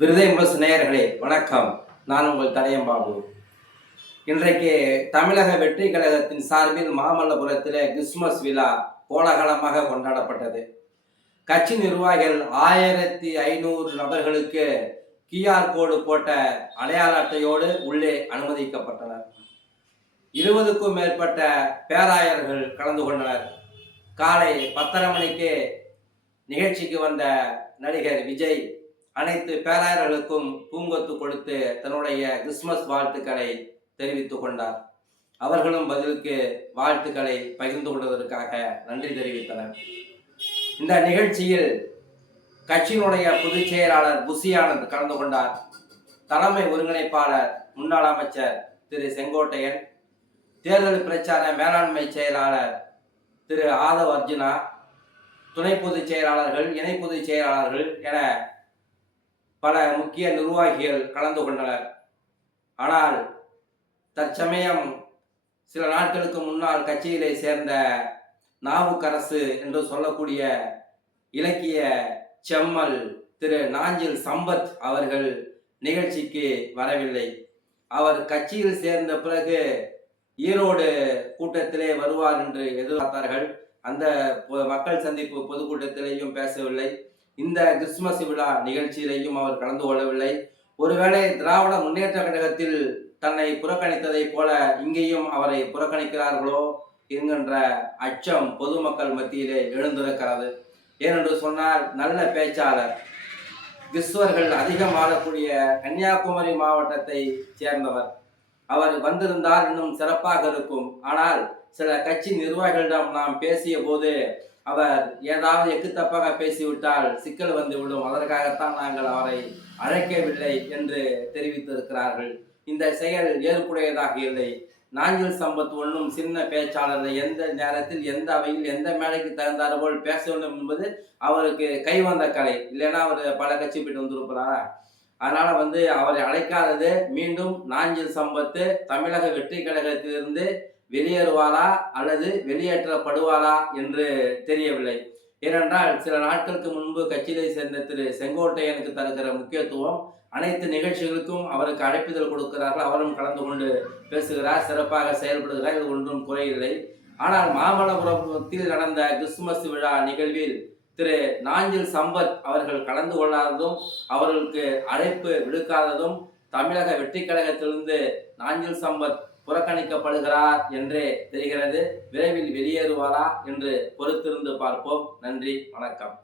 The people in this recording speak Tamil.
விருதை முரசு நேயர்களே வணக்கம். நான் உங்கள் தடயம்பாபு. இன்றைக்கு தமிழக வெற்றி கழகத்தின் சார்பில் மாமல்லபுரத்தில் கிறிஸ்துமஸ் விழா கோலாகலமாக கொண்டாடப்பட்டது. கட்சி நிர்வாகிகள் 1500 நபர்களுக்கு QR கோடு போட்ட அடையாள அட்டையோடு உள்ளே அனுமதிக்கப்பட்டனர். 20க்கும் மேற்பட்ட பேராயர்கள் கலந்து கொண்டனர். காலை 10:30 மணிக்கு நிகழ்ச்சிக்கு வந்த நடிகர் விஜய் அனைத்து பேராயர்களுக்கும் பூங்கொத்து கொடுத்து தன்னுடைய கிறிஸ்துமஸ் வாழ்த்துக்களை தெரிவித்துக் கொண்டார். அவர்களும் பதிலுக்கு வாழ்த்துக்களை பகிர்ந்து கொண்டதற்காக நன்றி தெரிவித்தனர். இந்த நிகழ்ச்சியில் கட்சியினுடைய பொதுச் செயலாளர் புசி ஆனந்த் கலந்து கொண்டார். தலைமை ஒருங்கிணைப்பாளர் முன்னாள் அமைச்சர் திரு செங்கோட்டையன், தேர்தல் பிரச்சார மேலாண்மை செயலாளர் திரு ஆதவ் அர்ஜுனா, துணை பொதுச் செயலாளர்கள், இணை பொதுச் செயலாளர்கள் என பல முக்கிய நிர்வாகிகள் கலந்து கொண்டனர். ஆனால் தற்சமயம் சில நாட்களுக்கு முன்னால் கட்சியிலே சேர்ந்த நாவுக்கரசு என்று சொல்லக்கூடிய இலக்கிய செம்மல் திரு நாஞ்சில் சம்பத் அவர்கள் நிகழ்ச்சிக்கு வரவில்லை. அவர் கட்சியில் சேர்ந்த பிறகு ஈரோடு கூட்டத்திலே வருவார் என்று எதிர்பார்த்தார்கள். அந்த மக்கள் சந்திப்பு பொதுக்கூட்டத்திலேயும் பேசவில்லை. இந்த கிறிஸ்துமஸ் விழா நிகழ்ச்சியிலேயும் அவர் கலந்து கொள்ளவில்லை. ஒருவேளை திராவிட முன்னேற்ற கழகத்தில் தன்னை புறக்கணித்ததை போல இங்கேயும் அவரை புறக்கணிக்கிறார்களோ என்கின்ற அச்சம் பொதுமக்கள் மத்தியிலே எழுந்திருக்கிறது. ஏனென்று சொன்னால் நல்ல பேச்சாளர், கிறிஸ்துவர்கள் அதிகம் ஆளக்கூடிய கன்னியாகுமரி மாவட்டத்தை சேர்ந்தவர். அவர் வந்திருந்தால் இன்னும் சிறப்பாக இருக்கும். ஆனால் சில கட்சி நிர்வாகிகளிடம் நாம் பேசிய போது அவர் ஏதாவது எக்குத்தப்பாக பேசிவிட்டால் சிக்கல் வந்துவிடும், அதற்காகத்தான் நாங்கள் அவரை அழைக்கவில்லை என்று தெரிவித்திருக்கிறார்கள். இந்த செயல் ஏற்புடையதாக இல்லை. நாஞ்சில் சம்பத் ஒன்றும் சின்ன பேச்சாளர், எந்த நேரத்தில் எந்த அவையில் எந்த மேடைக்கு தகுந்தாறு போல் பேச வேண்டும் என்பது அவருக்கு கைவந்த கலை. இல்லைன்னா அவர் பல கட்சி போயிட்டு வந்திருக்கிறாரா? அதனால அவரை அழைக்காதது மீண்டும் நாஞ்சில் சம்பத்து தமிழக வெற்றி கழகத்திலிருந்து வெளியேறுவாரா அல்லது வெளியேற்றப்படுவாரா என்று தெரியவில்லை. ஏனென்றால் சில நாட்களுக்கு முன்பு கட்சியிலே சேர்ந்த திரு செங்கோட்டையனுக்கு தருகிற முக்கியத்துவம், அனைத்து நிகழ்ச்சிகளுக்கும் அவருக்கு அழைப்புதல் கொடுக்கிறார்கள். அவரும் கலந்து கொண்டு பேசுகிறார், சிறப்பாக செயல்படுகிறார். இது ஒன்றும் குறையில்லை. ஆனால் மாமல்லபுரத்தில் நடந்த கிறிஸ்துமஸ் விழா நிகழ்வில் திரு நாஞ்சில் சம்பத் அவர்கள் கலந்து கொள்ளாததும், அவர்களுக்கு அழைப்பு விடுக்காததும், தமிழக வெற்றி கழகத்திலிருந்து நாஞ்சில் சம்பத் புறக்கணிக்கப்படுகிறார் என்றே தெரிகிறது. விரைவில் வெளியேறுவாரா என்று பொறுத்திருந்து பார்ப்போம். நன்றி, வணக்கம்.